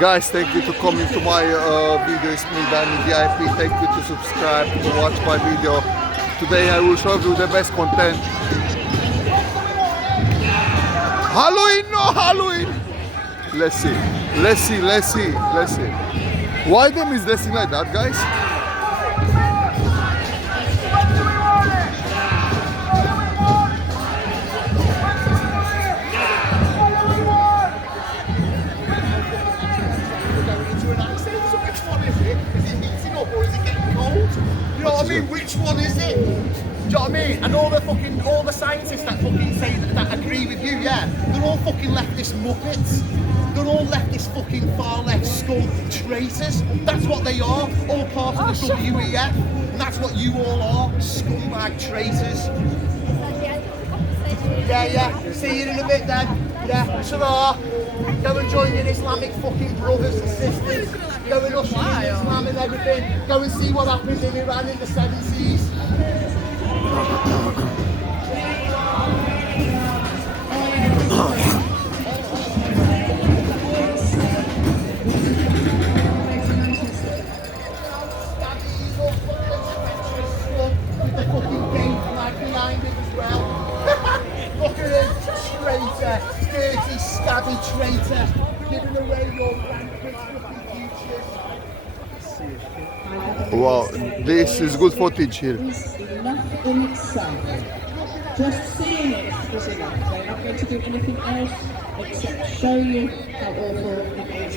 Guys, thank you to coming to my video. It's me, Danny VIP. Thank you to subscribe, to watch my video. Today I will show you the best content. Halloween, no Halloween! Let's see. Why them is dressing like that, guys? You know what I mean? Which one is it? Do you know what I mean? And all the scientists that fucking say that agree with you, yeah, they're all fucking leftist muppets. They're all leftist fucking far left scum traitors. That's what they are. All part of the WEF. And that's what you all are. Scumbag traitors. Yeah. See you in a bit then. Yeah. Salah. Go and join your Islamic fucking brothers and sisters. Go and usher in Islam and everything. Go and see what happens in Iran in the 70s. With the fucking gay flag behind it as well. Look at him, traitor, dirty, scabby traitor, giving away your grandkids' fucking futures. Wow, this is good footage here. Is enough in itself. Just seeing it is enough. They're not going to do anything else except show you how awful it is.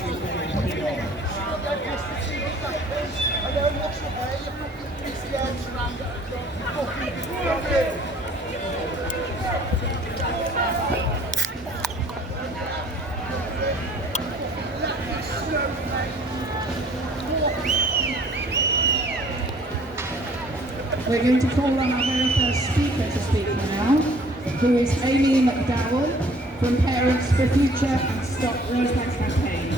We're going to call on our very first speaker to speak now, who is Amy McDowell from Parents for Future and Stop Rosebank campaign.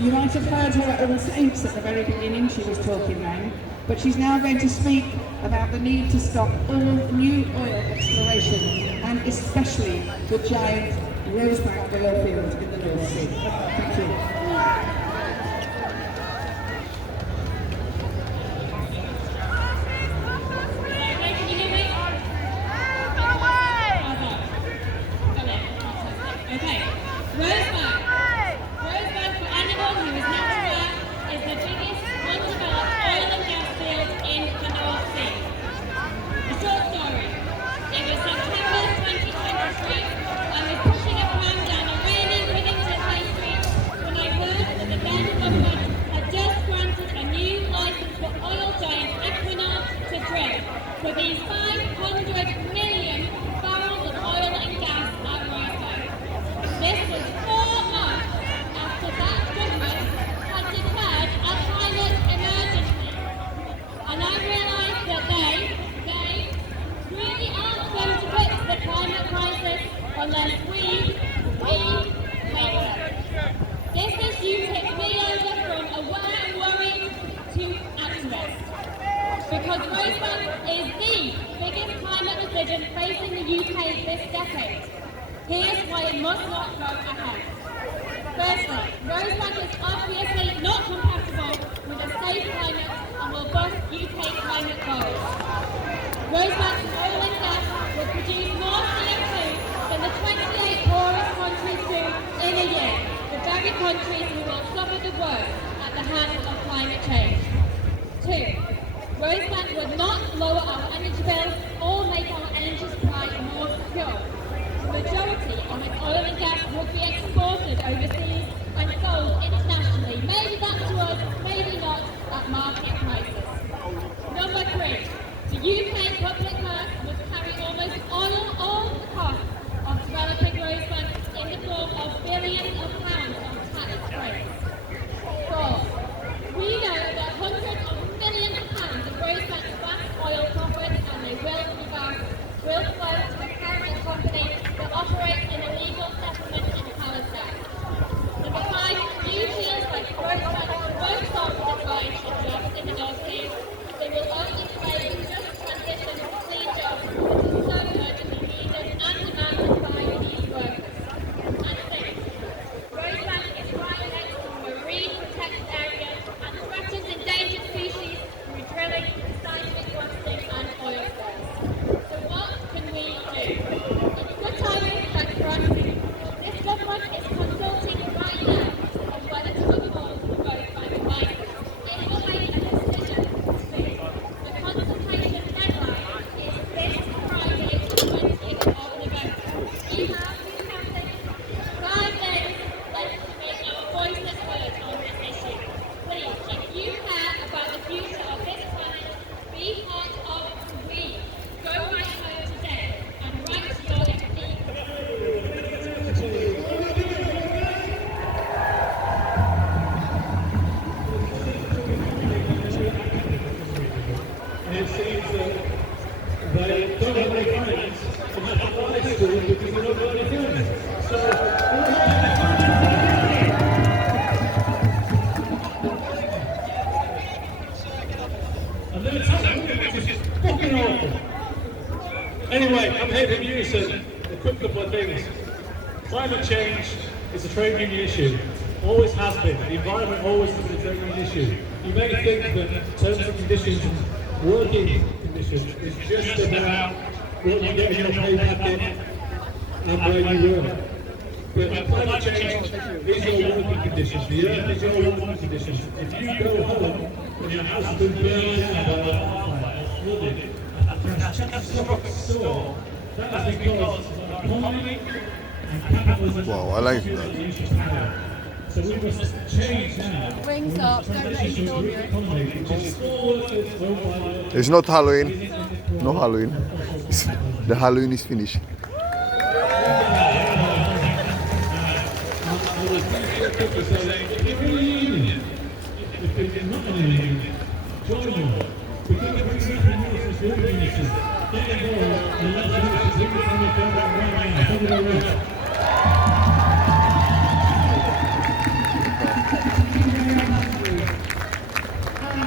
You might have heard her at All Saints at the very beginning, she was talking then, but she's now going to speak about the need to stop all new oil exploration and especially the giant Rosebank oil field in the North Sea. Thank you. For these 500 million barrels of oil and gas at Rosebank. This was 4 months after that government had declared a climate emergency. And I realised that they really aren't going to fix the climate crisis unless we make it. This issue tipped me over from aware and worried to activist. Because Rosebank is the biggest climate decision facing the UK this decade. Here's why it must not go ahead. Firstly, Rosebank is obviously not compatible with a safe climate and will bust UK climate goals. Rosebank's oil and gas will produce more CO2 than the 28 poorest countries do in a year, the very countries who will suffer the worst at the hands of climate change. 2. Rosebank would not lower our energy bills or make our energy supply more secure. The majority of its oil and gas would be exported overseas and sold internationally, maybe back to us, maybe not, at market prices. Number 3, the UK public purse would carry almost all the costs of developing Rosebank in the form of billions of pounds of tax breaks. 4, we know that hundreds of millions of pounds of Rosebank's vast oil profits, and they will flow to the parent company that operates an illegal settlement in Palestine. Number 5, new fields like Rosebank won't solve the decline in jobs in the North Sea. They will only delay the just transition to clean jobs behave in unison, a quick couple of things. Climate change is a trade union issue. Always has been. The environment always has been a trade union issue. You may think that terms and conditions, working conditions, is just about what you get in your pay packet and where you work. But climate change is your working conditions. The earth is your working conditions. If you go home and your house has been burned down by a fire or flooded, store, that is because of economy and capitalism. Wow, I like that. So we must change now. Rings up, don't let him ignore you. It's not Halloween. No Halloween. The Halloween is finished.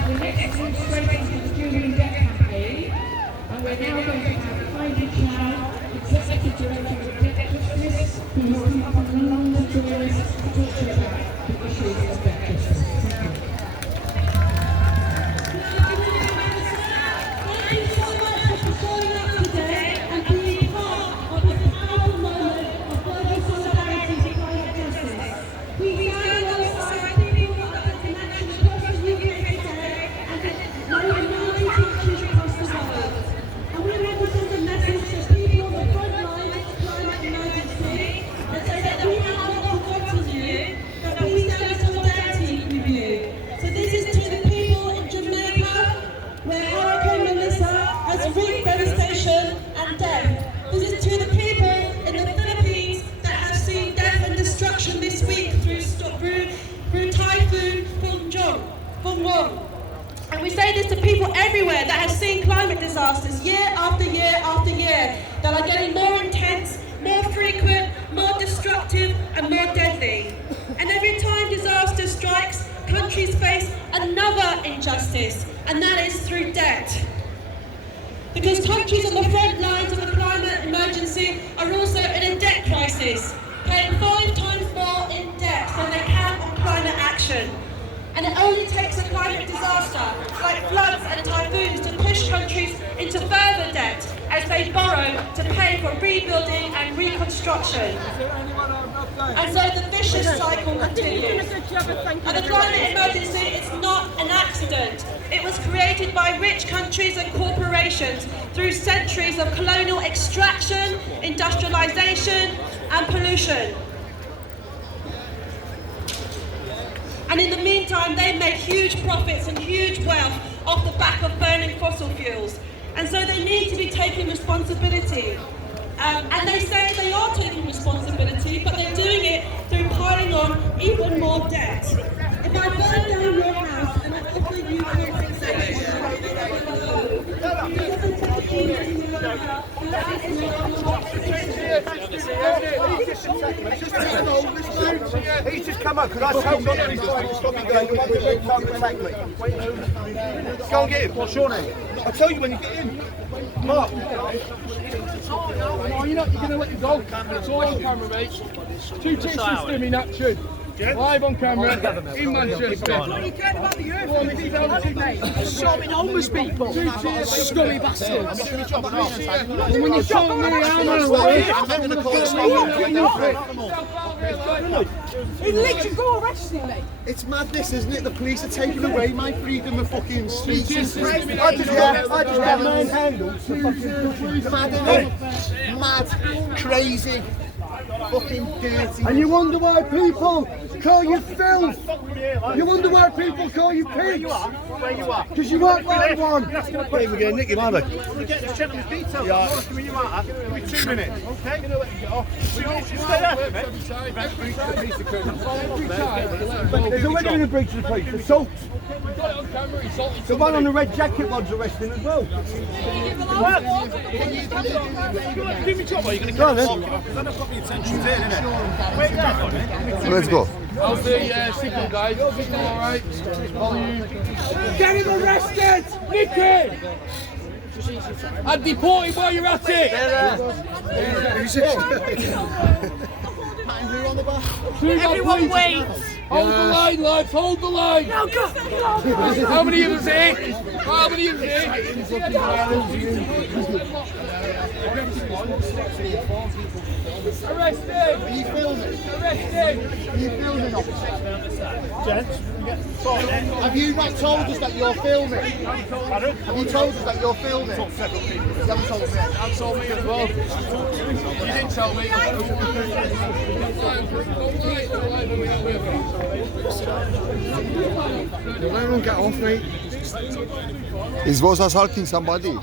The next demonstration is the Jubilee Debt Campaign, and we're now going to have Heidi Chow, Executive Director of Debt Justice, who will come up from London to join us to talk to you about the issues of debt justice. Thank you so much for showing up today and being part of this powerful moment of global solidarity for climate justice. We stand alongside people that are taking action across the UK today and more than 90 countries across the world. And we want to send a message to people on the front line of the climate emergency and say that we have not forgotten you, that we stand in solidarity with you. So this is to the people in Jamaica, where Hurricane Melissa has wreaked devastation and death. This is to the people in the Philippines that have seen death and destruction this week through Typhoon Bongwon. And we say this to people everywhere that have seen climate disasters year after year after year that are getting more intense, more frequent, more destructive and more deadly. And every time disaster strikes, countries face another injustice, and that is through debt. Because countries on the front lines of the climate emergency are also in a debt crisis, paying 5 times more in debt than they can on climate action. And it only takes a climate disaster, like floods and typhoons, to push countries into further debt as they borrow to pay for rebuilding and reconstruction. And so the vicious cycle continues. And the climate emergency is not an accident. It was created by rich countries and corporations through centuries of colonial extraction, industrialization, and pollution. And in the meantime, they made huge profits and huge wealth off the back of burning fossil fuels. And so they need to be taking responsibility. And they say they are taking responsibility, but they're doing it through piling on even more debt. If I burn down your house and I offer you compensation, He's just come up because I told him he's going to stop me going. You want to come and attack me? Go and get him. What's your name? I'll tell you when you get in. Mark. No, you're not. You're going to let you go. It's all on camera, mate. 2 teachers stimming action. Live on camera in Manchester. You cared about the earth. Showing homeless people. Scummy bastards. And when you shot me, I'm going to Literally go arresting me. It's madness, isn't it? The police are taking away my freedom of fucking speech. I just got manhandled. Mad, innit? Mad, crazy, fucking dirty. And you wonder why people call you filth. You wonder why people call you pigs. Where you are? Because you aren't like one. We're going to nick him, aren't we? We're getting this gentleman's details. Yeah. Where you are. Give me 2 minutes. Okay? You're going to let you get off. So you stay there for a minute. There's already been a breach of the peace. Assault. The one on the red jacket one's arresting as well. Give me a job, are you going to Go on then. Because I don't got the attention there, innit? Wait down. Let's go. How's the signal, guys? All right. Get him arrested! Nicky! And deport him while you're at it. Everyone waits. Hold the line, lads. Hold the line. No, go. How many of us here? How many of us here? Arrest him! Are you filming? Arrest him! Are you filming, officer? Gents, have you not told us that you're filming? Have you told us that you're filming? You haven't told me. You told me as well. You didn't tell me. Let him get off, mate. He was assaulting somebody.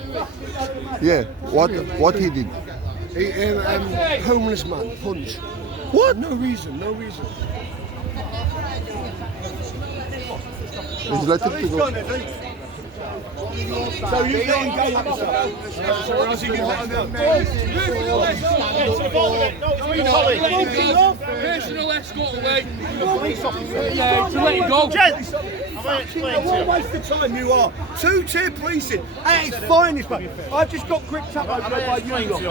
Yeah. What he did? Homeless man, punch. What? No reason, no reason. He's let him to go. So you don't go Personal escort away. Yeah, to let him go. I won't waste the time, you are. Two-tier policing. Hey, it's fine this way. I've just got gripped up over there by you lot.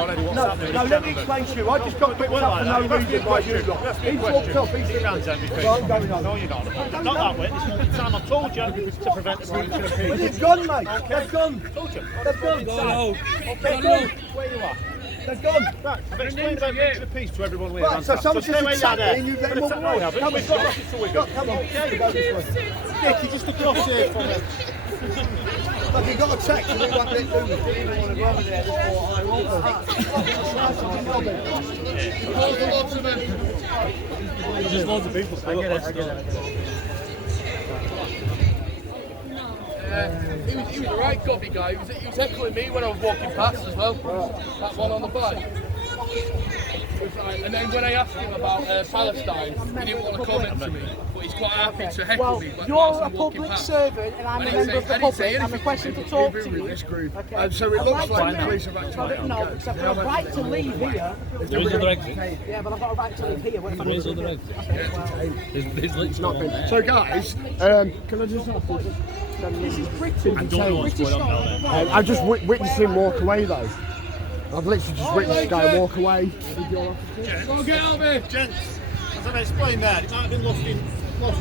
No, let me explain to you. I just got gripped up for no reason by you lot. He's walked off, he's well, I'm going on. No, you're not. Not that way. This is the time I've told you to prevent the breach of peace. They've gone, mate. They've gone. They've gone. They've gone. Where you are? They've gone. Right, I've explained about breach of peace to everyone here. Right, so someone's just attacked me and you let them walk away. Come on, Come on. Dick, you just across here from it. Look, you got a text and it won't let do There's loads of people. I get it. He was a right gobby guy. He was heckling me when I was walking past as well. That one on the bike. And then when I asked him about Palestine, he didn't want to comment to me. But he's quite happy to heckle Well, me. you're a public servant and I'm a member of the public. I'm requesting to talk to you. Okay. And so it looks like the police have acted. No, because I've got a right to leave here. There is other exit. Yeah, but I've got a right to leave here. There is other exit. There's literally not. So guys, can I just ask you? This is Britain. I don't know what's going on down there. I've just witnessed him walk away though. I've literally just witnessed a guy walk away. Go get out of here! Gents, as I've explained there, it might have been lost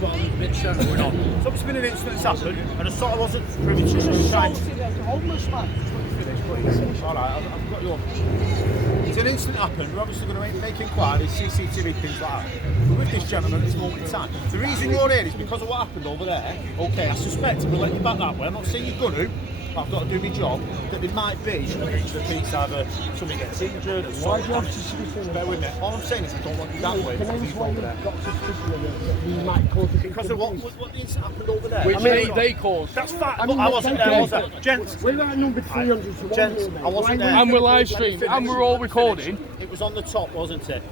while there's a bit shit going on. So it's been an incident that's happened, and I sort of wasn't privy to the shine. Homeless man. Alright, I've got you on. It's an incident happened, we're obviously going to make inquiries, CCTV, things like that. But with this gentleman at this moment in time, the reason you're here is because of what happened over there. Okay, I suspect, we'll let you back that way, I'm not saying you're going to, but I've got to do my job, that there might be a breach of the peace, either somebody gets injured, or Why do you have something. suspicion? Bear with me. All I'm saying is I don't want you that way. Can I just why you've got suspicion that he might cause a Because of what the incident happened over there. Which they caused. That's fact. I mean, I wasn't there, was I? Gents, We're at number 300 to 1 Gents, here, mate. I wasn't there. And we're live streaming. And we're all recording. it was on the top, wasn't it?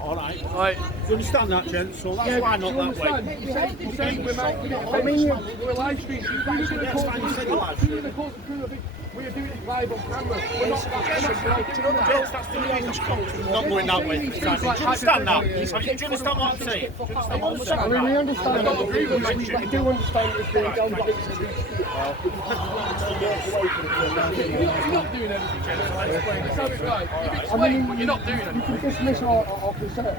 Alright. Right. You understand that, gents? So that's why not that way. You said we might be we're live streaming. That's fine, you said you're live streaming. We are doing it live on camera. We're not Gents, that's the English culture. Not going that way. Do you understand that? Do you understand what I'm saying? Do you understand what I'm saying? I mean, we understand that, but we do understand it's being done by You're not doing anything, Jen. Let's have it right. You've explained, but you're not doing You anything. can dismiss our concerns.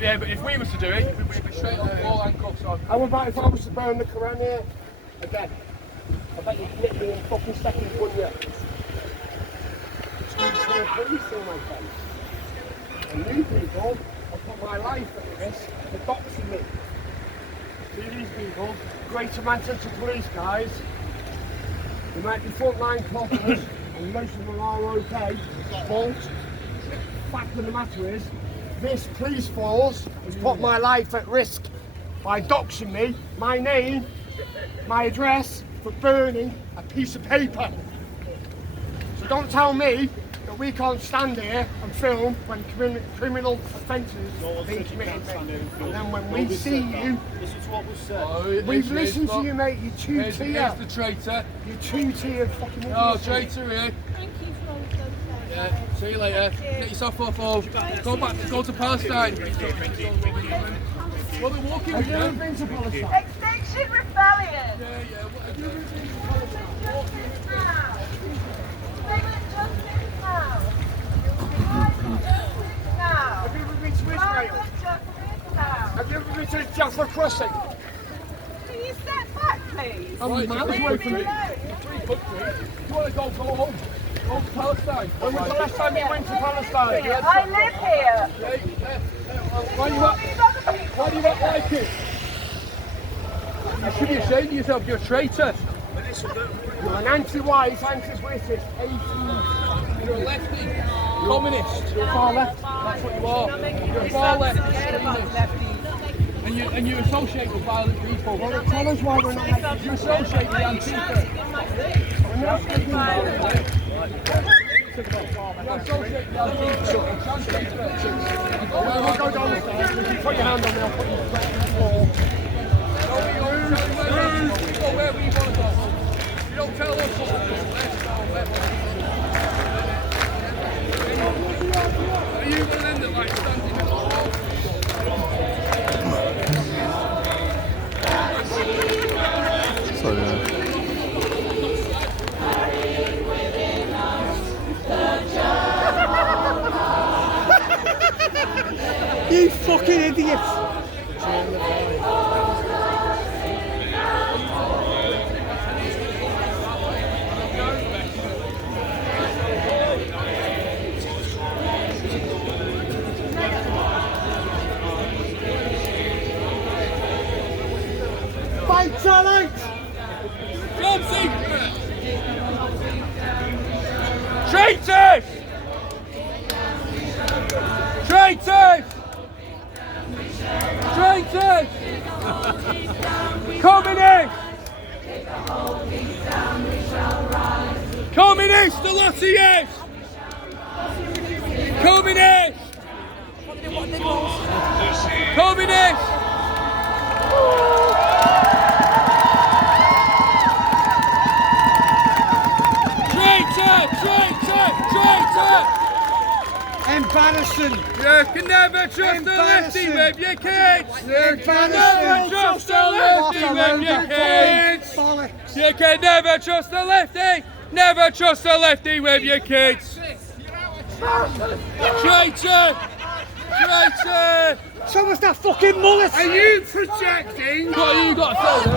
Yeah, but if we were to do it, we'd be straight on all handcuffs on. How about if I was to burn the Quran here? Again. I bet you'd hit me in fucking seconds, wouldn't you? Police in my face. And you people have put my life at risk for doxing me. See these people, Greater Manchester Police guys, they might be frontline coppers, and most of them are okay, but the fact of the matter is, this police force has put my life at risk by doxing me, my name, my address, for burning a piece of paper. So don't tell me that we can't stand here and film when criminal offences are being committed. And then when we see you, This is what was said. we've listened to you, mate, you Here's two-tier. the traitor. You two-tier fucking Oh, idiots. traitor here. Thank you for all of those. Yeah, see you later. Get yourself off home. Go to Palestine. Well, they're walking with you. Extinction Rebellion! Yeah. What have you been to Have you ever been to Israel? Have you ever been to Jaffa Crossing? Can you step back, please? I'm miles away from it. 3 countries. You want to go home? Go to Palestine. When was the last time you went to Palestine? I live here. Why do you not like it? You should be ashamed of yourself. You're a traitor. You're an anti-wise, anti-British, You're a lefty. Communist. You're far left. That's what you are. You're far left extremist. And you associate with violent people. Well, tell us why we're not making You associate with Antifa. You associate with Antifa. We'll go down the stairs. If you put your hand on me, I'll put you back on the floor. Go where we want to go. You don't tell us what to do. Left. Are you one of them that like standing in the wall? Sorry. You fucking idiots! Fatalite! Job secret! Traitors! Traitors! Traitors! Communists! Communists, the lot of yes! Communists! Communists! Traitor! Embarrassing! You can never trust a lefty with your kids! You can never trust a lefty with your kids! You can never trust a lefty! Never trust a lefty with your kids! Traitor! Traitor! Show us that fucking mullet! Are you projecting? What have you got to say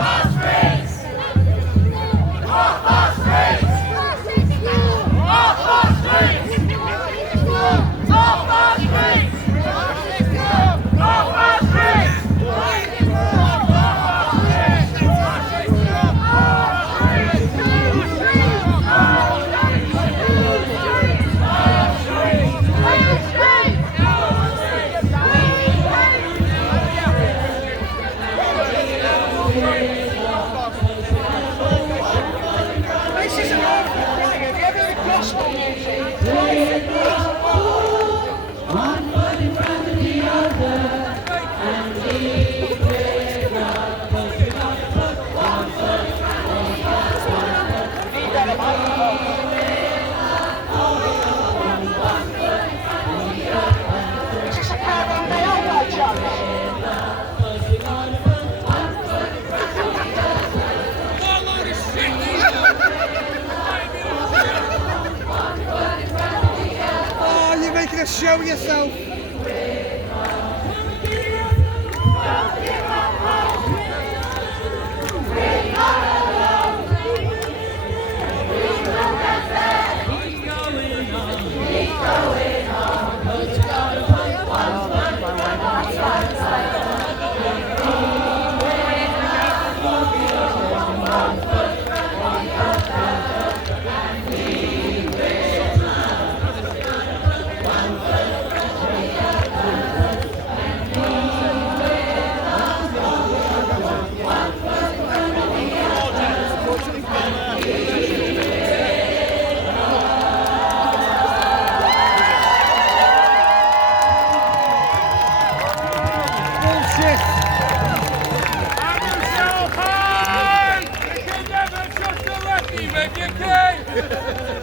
Oh, you're making a show of yourself!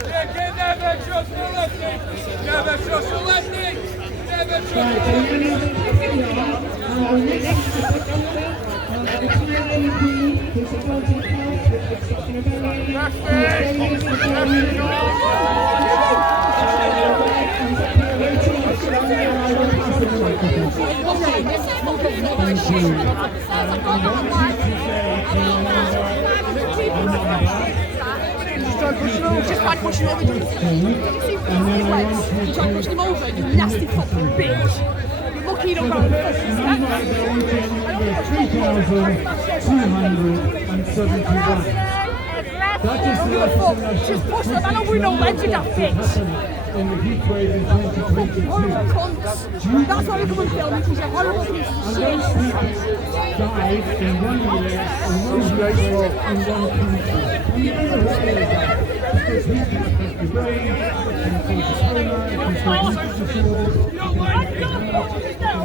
You can never Never trust the lefty. Never trust the lefty. Never trust the Right, so lefty. we're going to our next retired MP who's supporting health with Extinction Rebellion, who is famous for calling Just tried pushing over. Did you see his legs? You tried pushing him over, you nasty fucking bitch. You're lucky you don't go. 3,271. That is the Just push them. I know we know legs, you that bitch. in the heat wave in 2022. Horrible cunts. That's why we come and film me, because you're horrible pieces of And shit. those people died in 1 year, in 1 race, in 1 country. And you know what they are. Because we can affect the brain, it can cause asthma, it can cause mental disorders, it can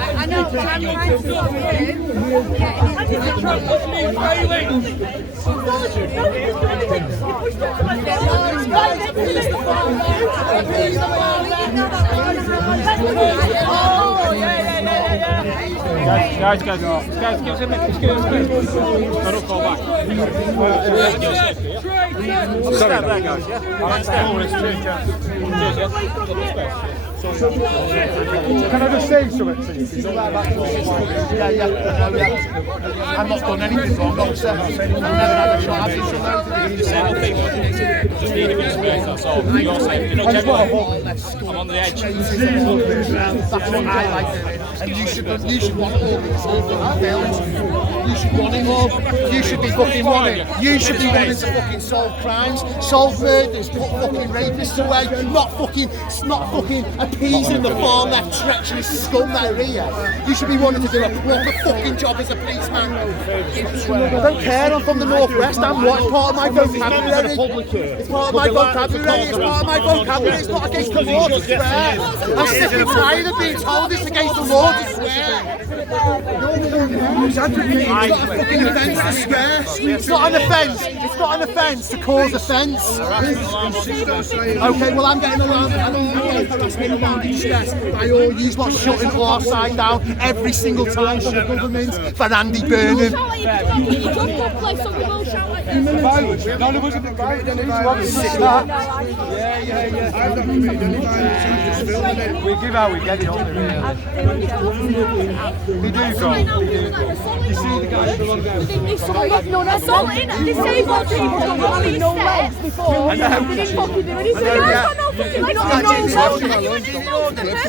I know, but I'm trying to stop him. Guys, give us a minute. Don't fall back. Stand there, guys, Can I just say something to you? Yeah. I'm not done anything wrong, officer. I've never had a charge. Just need a bit of space, that's all. You're safe. You know, generally, I'm on the edge. That's what I like doing. And you should want all these things. You should want it all. You should be fucking wanting. You should be wanting to fucking solve crimes, solve murders, put fucking rapists away, not fucking appeasing the far left treacherous scum that are here. You should be wanting to do a proper fucking job as a policeman. I don't care, I'm from the northwest, I'm what? It's part of my vocabulary. It's part of my vocabulary, it's part of my vocabulary, it's not against the law to swear. I'm sick and tired of being told it's against the law to swear. It's not a fucking offence to swear. It's not an offence. It's not an offence to cause offence. Okay, well I'm getting around harassment around distress by all you lot shutting our side down every single time for the government for Andy Burnham. None of us have been committed any violence. We give how we get it on the We do, Tom. You see the guys still on there. Disabled people don't really know legs before. They didn't fucking do anything. I've got no fucking legs. And you went to the perpetrator. You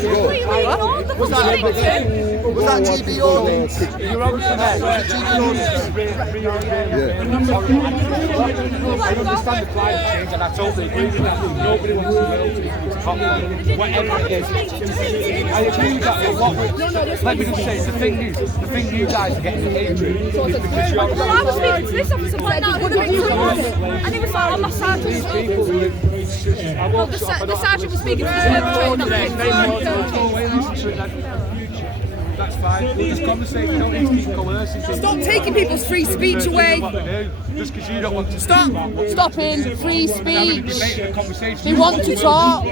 completely ignored the fucking victim. Was that GB ordinance? You're over to there. I understand the climate change and I totally agree with that. Nobody wants to go to whatever it is. I agree with that. Let me just say, the thing you guys are getting hatred is because you're... Well, I was speaking to this officer like that, would have been someone. And he was like, oh, my sergeant was speaking. Well, the sergeant was speaking to the perpetrator. That that's fine. We'll just conversate. You don't need to keep coercing people. Stop taking people's free speech away. What they do, just because you don't want to Stop stopping free speech. They want to talk.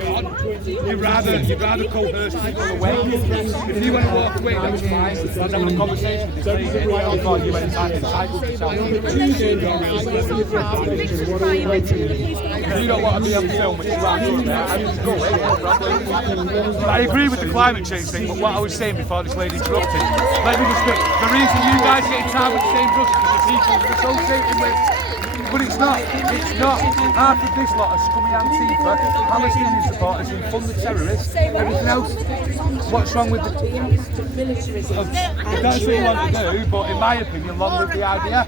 You'd rather coerce people away. If you want to walk away, that's fine. I was having a conversation with this lady before you went entitled to tell me. If you don't want to be on film, which is why I'm doing that, I agree with the climate change thing, but what I was saying before this lady interrupted, let me just speak. The reason you guys get tied with the same brush is the people you're associating with. But it's not. Half of this lot are scummy Antifa, Palestinian supporters who fund the terrorists, everything else. What's wrong with the... If that's what you want to do, but in my opinion, long live the IDF.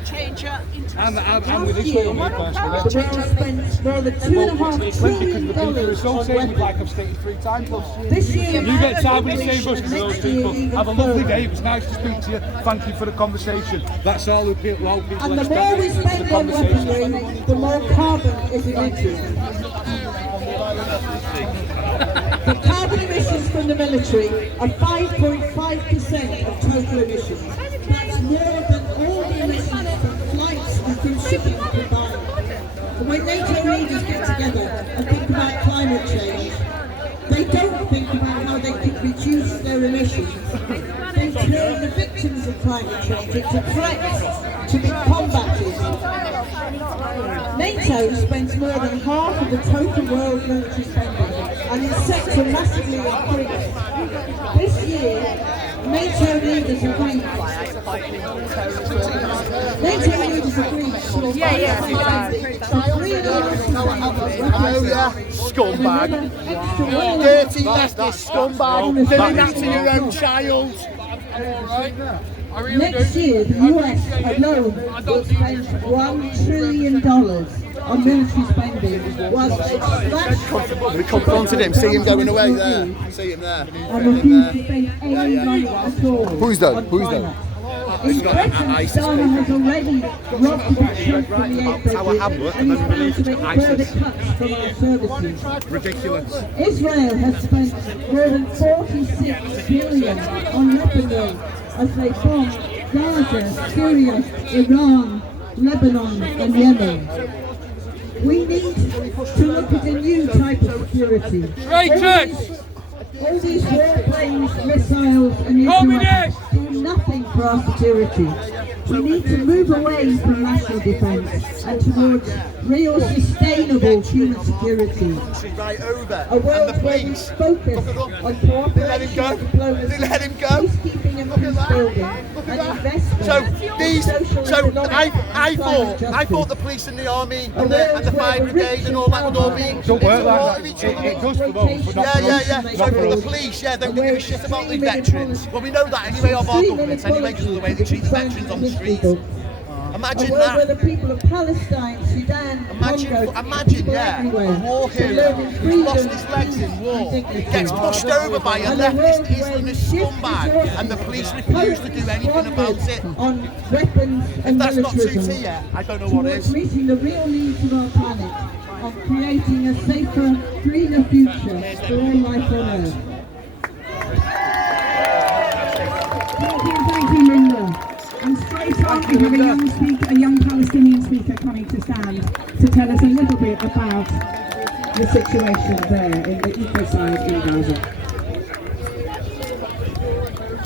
I'm with this one, personally. More than $2.5 trillion Because the associated with, like I've stated 3 times, this year. you get tied with the same brush as those people. Have a lovely day. It was nice to speak to you. Thank you for the conversation. That's all the people expect. And the more we spend on weaponry, the more carbon is emitted. The carbon emissions from the military are 5.5% of total emissions. That's more than all the emissions from flights and from shipping combined. And when NATO leaders get together and think about climate change, they don't think about how they can reduce their emissions. They turn the victims of climate change into threats to be combated. NATO spends more than half of the total world military spending and is set to massively increase. This year, NATO leaders agreed. NATO leaders agreed to Scumbag. Dirty leftist scumbag. Doing that to your own child. Next year, the US alone will spend $1 trillion on military spending, whilst they slash... We confronted him, see him going away there. See him there. and refuse to spend any money at all. Who's done? on Who's climate. done? In Britain, Starmer has already robbed the budget from the aid budget and is planning to make further cuts from our services. Ridiculous. Israel has spent more than $46 billion on weaponry as they bomb Gaza, Syria, Iran, Lebanon and Yemen. We need to look at a new type of security. All these warplanes, missiles and nuclear do nothing for our security. We need to move away from national defence and towards real sustainable human security. Right over. A world where we focus on cooperation, diplomacy, peacekeeping and peace building, and investment. I thought the police and the army and the fire brigade and all that would all be. Don't work like that. It does for those, but not for us. Yeah. So for the police, they don't give a shit about the veterans. Well, we know that anyway of our government, anyway, because of the way they treat the veterans on the street. Imagine where the that. people of Palestine, Sudan, Congo, Imagine, people a everywhere war can hero live in who's freedom, lost his legs in peace, war, and dignity. gets pushed over by a And a leftist world where Islamist shift scumbag, and the police refuse to do anything about it. On weapons and If that's not militarism, 2T yet, I don't know what towards is. meeting the real needs of our planet, of creating a safer, greener future for all life on Earth. Thank you, Linda. And straight on, we have a young Palestinian speaker coming to stand to tell us a little bit about the situation there in the ecocide in Gaza.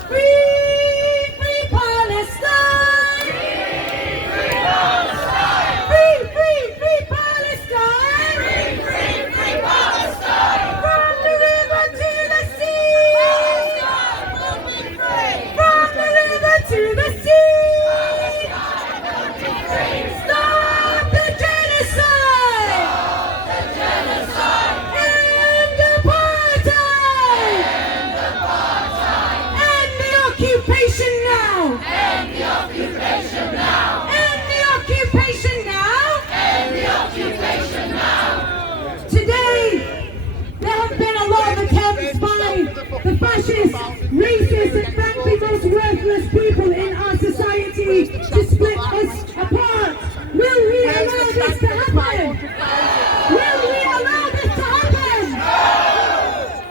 Free Palestine! Free Palestine! Free Palestine! Free Palestine! From the river to the sea! From the river to the sea! Stop the genocide! End apartheid! End the occupation now! End the occupation now! End the occupation now! End the occupation now! Today, there have been a lot of attempts by the fascist, racist and frankly most worthless people in our society to split us apart. Will we allow this to happen? Will we allow this to happen?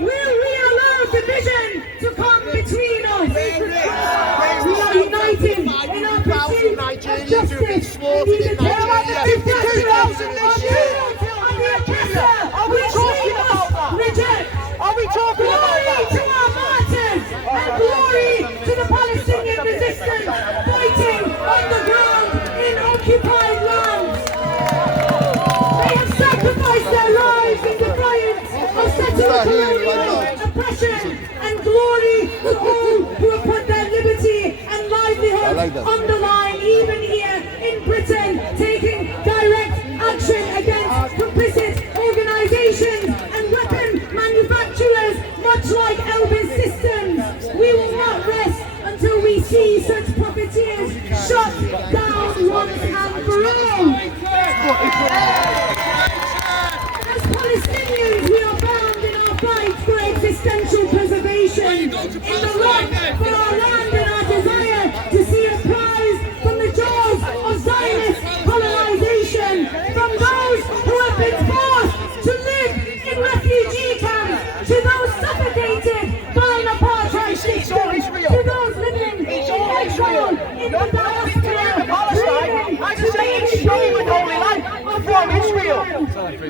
Will we allow division to come between us? fighting in our pursuit of justice. We need to take out the dictatorship of the oppressor, which we must reject. Are we talking about Glory that? to our martyrs and glory to the Palestinian resistance fighting on the ground in occupied lands. They have sacrificed their lives in defiance of settler colonial oppression, and glory to all who have put their liberty and livelihood on the line, even here in Britain, taking direct action against complicit organisations and weapon manufacturers, much like Elbit Systems. We will not rest until we see such profiteers shut down once and for all. As Palestinians, we are bound in our fight for existential preservation, in the run for our land and our desire to see us rise from the jaws of Zionist colonization, from those who have been forced to live in refugee camps, to those suffocated by an apartheid system, to those living in exile in the diaspora, from Israel.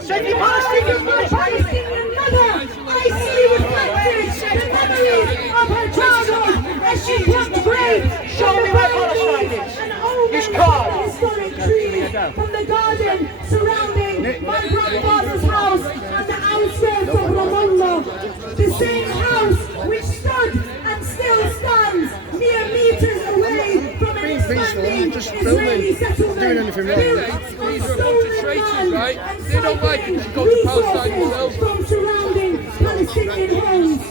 So if you're Palestinian, my Palestinian mother, I see reflected the memories of her childhood as she plucked grapes Show me where Palestine is. and old This car. historic trees from the garden surrounding my grandfather's house and the outskirts of Ramallah. The same house which stood and still stands mere meters away from an expanding Israeli settlement built on stolen land right? and They don't like it, you go to Palestine yourself. resources from surrounding Palestinian homes.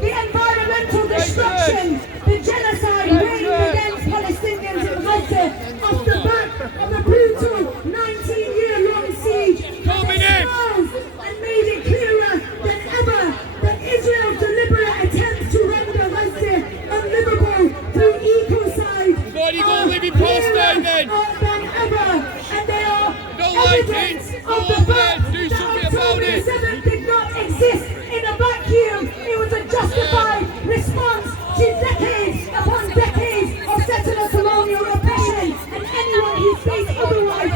The environmental destruction, the genocide waged against Palestinians in Gaza off the back of a brutal 19-year-long siege Coming in. exposed and made it clearer than ever that Israel's deliberate attempts to render Gaza unlivable through ecocide Why do you go live in Palestine then? than ever, and they are Don't like evidence it? of Go the over fact there, do that something about October it. 7th did not exist in a vacuum. It was a justified response to decades upon decades of settler colonial oppression, and anyone who states otherwise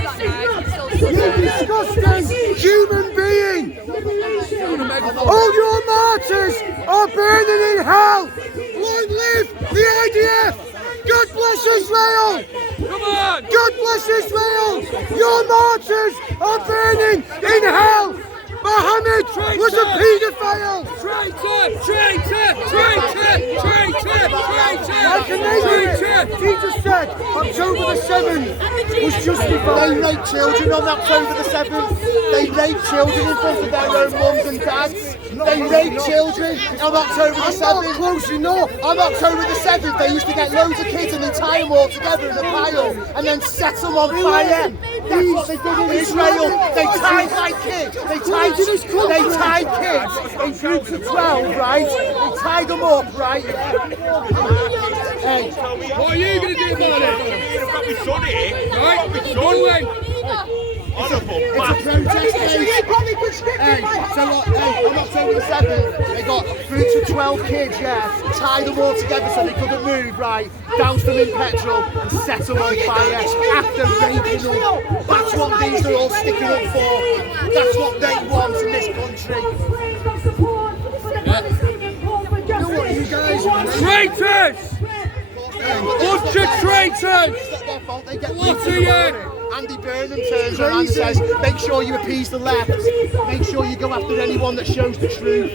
is not a disgusting human being! All your martyrs are burning in hell! Long live the IDF! God bless Israel! Come on! God bless Israel! Your martyrs are burning in hell! Muhammad was a paedophile! Traitor! Traitor! Traitor! Traitor! Like Traitor! he just said, October the 7th was justified. They rape children on October the 7th. They rape children in front of their own mums and dads. They rape children on October the 7th. Close enough. On October the 7th, they used to get loads of kids and they tie them all together in a pile and then set them on fire. That's what they did in Israel. They tied my kids. They tied kids in groups of 12, right? They tied them up, right? Hey, What are you going to do about it? I've got my son here. Right? One way. it's a protest case. Hey, so what, on October the 7th, they got groups of 12 kids, yeah, tied them all together so they couldn't move, right, doused them in petrol and set them on fire after raping them. That's what these are all sticking up for. That's what they want in this country. Traitors! Bunch of traitors! It's not their fault, they get What beaten are up. you? Andy Burnham turns around and says, make sure you appease the left, make sure you go after anyone that shows the truth.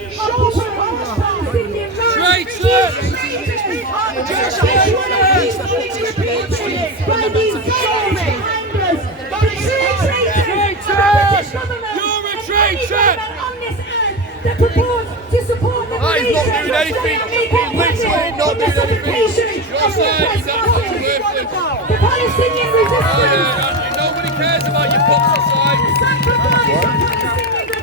You're a traitor! He's not doing anything. He's literally not doing anything. Your side is absolutely worthless. The Palestinian resistance. Nobody cares about your books aside.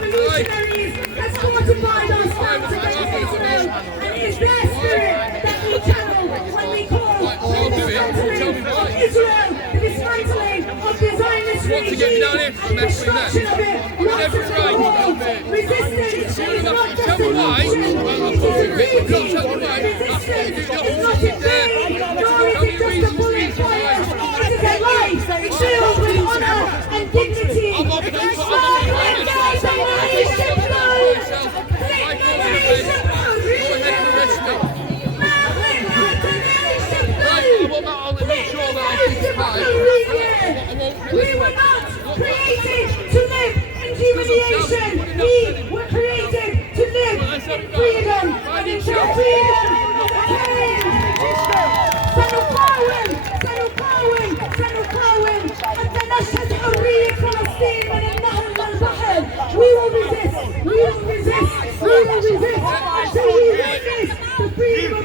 Revolutionaries has fortified our stance against Israel, and it is their spirit that we channel when we call for the dismantling of Israel, the dismantling of the Zionist regime, and destruction of it once and for all. Resistance is not just an option, it is a duty. Resistance is not in vain, nor is it just a to freedom attained. سنقاوم التنشد حرية فلسطين من النهر للبحر. We will resist until we witness the freedom of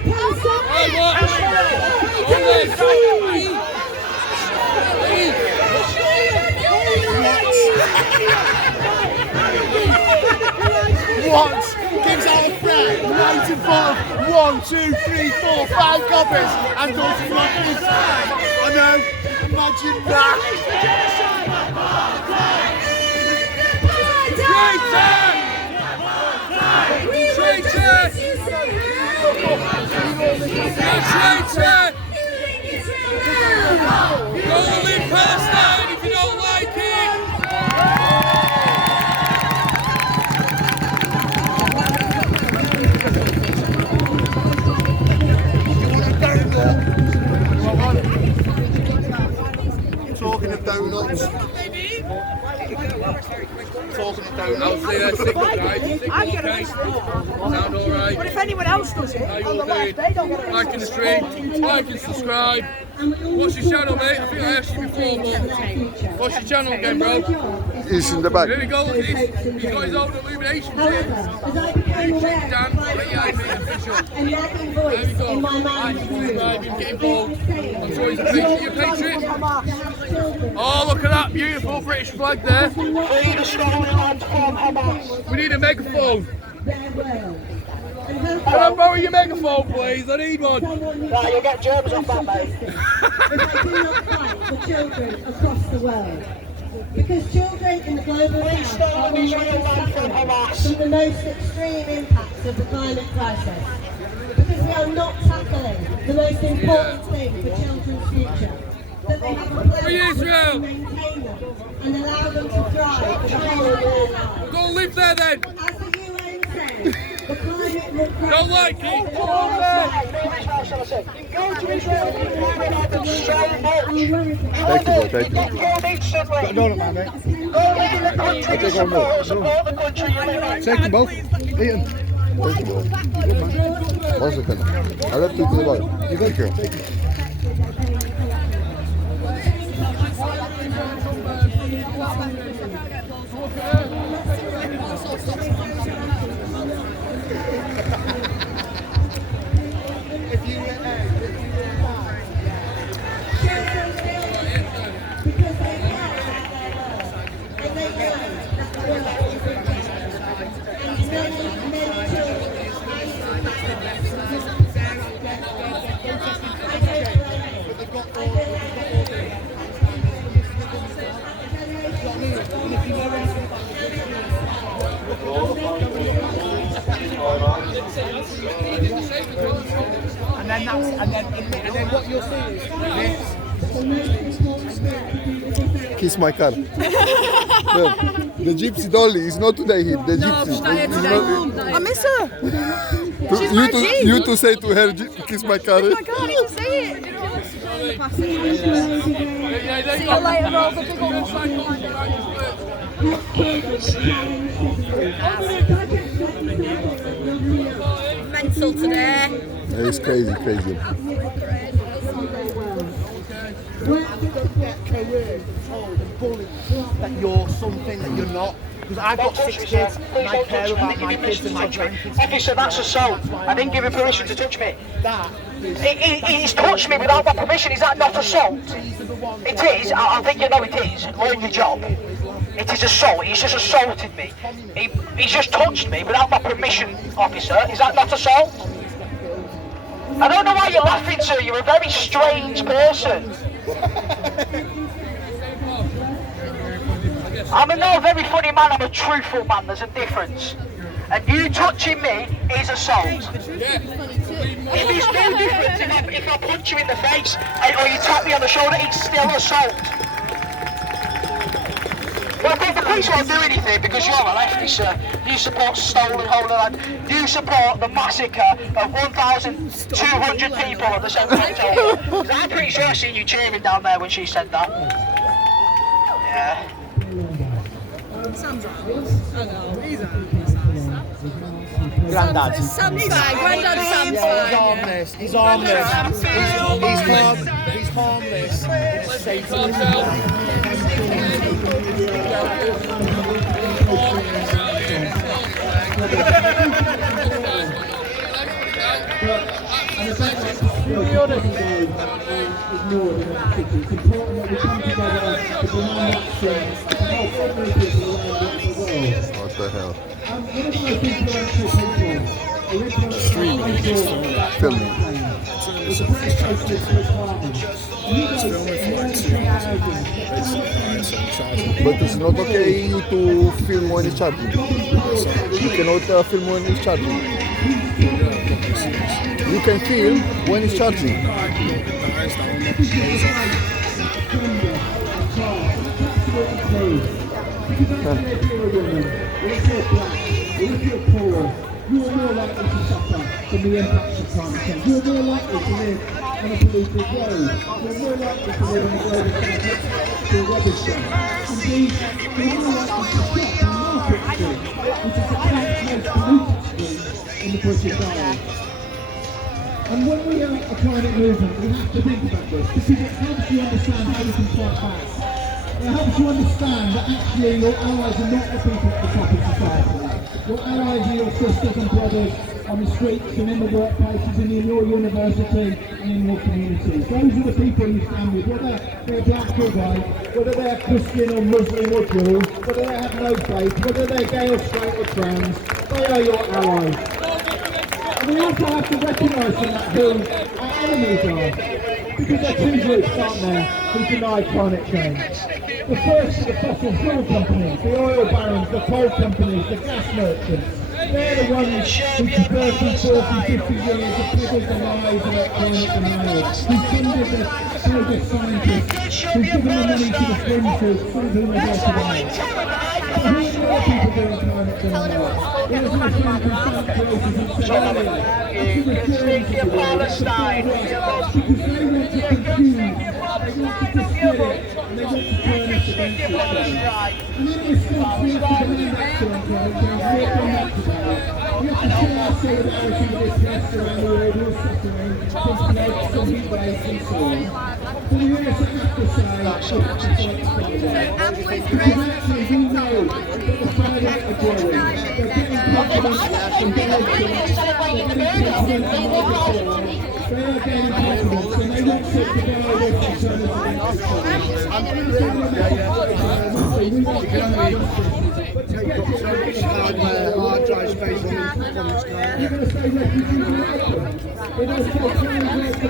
Once gives out a threat, right in front of 1, 2, 3, 4, 5 coppers and does nothing. I know, imagine that. Traitor! Go leave Palestine if you don't like it! Talking of donuts. I'll say that signal, guys. Signal, okay? Sound alright? But if anyone else does it, How you on the all left, doing? they don't get Like and stream, like and subscribe. What's your channel, mate? I think I asked you before, but what's your channel again, bro? He's in the back. There we go, look at this. He's got his own illumination kit. YouTube Dan, AIB official. There we go. Like, subscribe, get involved. I'm sure he's a patriot. Oh, look at that beautiful British flag there. We need a megaphone. Can I borrow your megaphone, please? I need one. Right, you'll get germs off that, mate. They do not fight for children across the world. Because children in the global south are already suffering from the most extreme impacts of the climate crisis. Because we are not tackling the most important thing for children's future. That they have a place to maintain them and allow them to thrive for the whole of their lives. Go live there then. As the UN says, the climate will Don't like it. Go to Israel and find out so much. Thank you. No, man, mate. Go live in the country you support the country you live in. Take them both. Eat them. Thank you, bro. Good man. 1 second. I left you to the bar. You thank you. And then what you'll see is this. Kiss my car. Look, the gypsy dolly is not today here. The gypsy. I miss her. You to say to her, kiss my car. I can't even say it. See you later, Rosa. Big old mental today. It's crazy. Get coerced, told and bullied that you're something that you're not. Because I've got 6 kids and I care about my kids and my grandkids. Officer, that's assault. I didn't give him permission to touch me. That is... He's touched me without my permission. Is that not assault? It is. I think you know it is. Learn your job. It is assault. He's just assaulted me. He's just touched me without my permission, officer. Is that not assault? I don't know why you're laughing, sir. You're a very strange person. I'm not a very funny man. I'm a truthful man. There's a difference. And you touching me is assault. If there's no difference if I punch you in the face or you tap me on the shoulder, it's still assault. Well, the police won't do anything because you're a leftist, sir. You support stolen Holy Land. You support the massacre of 1,200 people on the 7th of October. I'm pretty sure I seen you cheering down there when she said that. Yeah. Sam's right. I know, he's right. Grandad. Sam's fine. Grandad Sam's He's fine. harmless. He's harmless. He's harmless. Safe. What the hell? Filming. But it's not okay you to film when it's charging. You cannot film when it's charging. You can film when it's charging. You're more likely to suffer from the impacts of climate change. You're more likely to live on a polluted road. You're more likely to live on a road that's to a rubbish dump. Indeed, you're more likely to shop in Market Street, which is the count's most polluted street in the British Isles. And when we are a climate movement, we have to think about this because it helps you understand how we can fight back. It helps you understand that actually your allies are not the people at the top of society. Your allies are your sisters and brothers on the streets and in the workplaces and in your university and in your communities. Those are the people you stand with, whether they're black or white, whether they're Christian or Muslim or Jew, whether they have no faith, whether they're gay or straight or trans, they are your allies. And we also have to recognise from that who our enemies are, because there are two groups, aren't there, who deny climate change. The first are the fossil fuel companies, the oil barons, the coal companies, the gas merchants. They're the ones who for 30, 40, 50 years have peddled the lies about climate deniers, who funded the bogus scientists, who've given the money to the fringes, some of whom are there today. But who are the other people doing climate denial? There was my friend from South Places who said earlier, because they want to confuse, they want to discredit, and they want to turn us against each other. And in response, we have to demand action on climate change. We have done that today. We have to show our solidarity with this pest around the world who are suffering from floods and heat waves and so on. But we also have to say that we have to fight solidarity. Because actually we know that the fires are growing. They're getting confidence from governments, they're getting confidence from the market. They are gaining confidence and they want to provide this hard drive space on this car.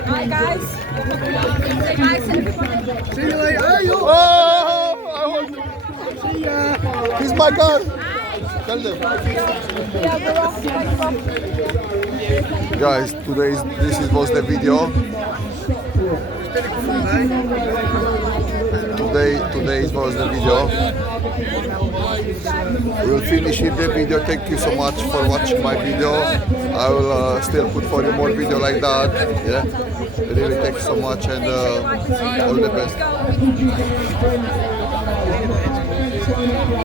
Hi guys. Say bye to everybody. See you later. See ya. Kiss my car. Tell them. Guys, this was the video. Today was the video. We'll finish here the video. Thank you so much for watching my video. I will still put for you more video like that. Yeah, really thank you so much and all the best.